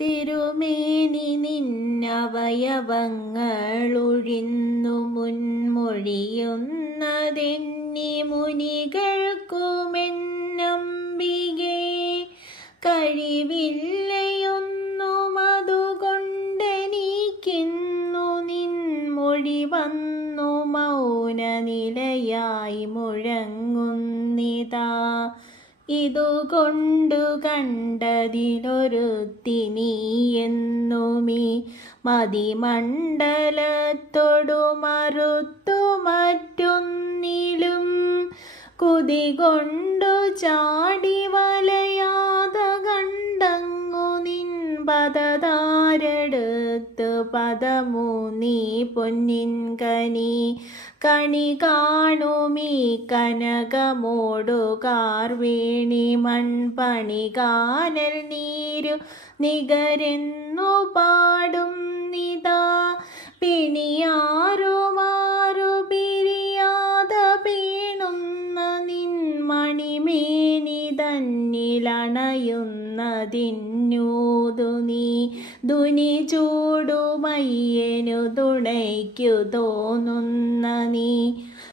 തിരുമേനി നിന്നവയവങ്ങളൊഴിന്നു മുൻമൊഴിയുന്നതെന്നി മുനികൾക്കുമെന്നമ്പികേ കഴിവില്ലയൊന്നും അതുകൊണ്ടെനിക്കിന്നു നിൻമൊഴി വന്നു മൗനനിലയായി മുഴങ്ങുന്നിതാ ഇതുകൊണ്ടു കണ്ടതിലൊരുത്തിനിയെന്നുമീ മതിമണ്ഡലത്തോടു മറുത്തു മറ്റൊന്നിലും കുതികൊണ്ടു ചാടി വലയാത കണ്ടങ്ങു നിൻ പദതാരടുത്ത് പദമു നീ പൊന്നിൻ കണി കാണുമീ കനകമോടു കാർവേണി മൺപണി കാനൽ നീരു നികരെന്നു പാടും നിതാ പിണിയാറുമാറു പിരിയാത പീണുന്ന നിൻ മണിമേനി തന്നിലണയുന്നതിന്നൂതു നീ ധുനി ചൂടുമയ്യനു തുണയ്ക്കു തോന്നുന്ന നീ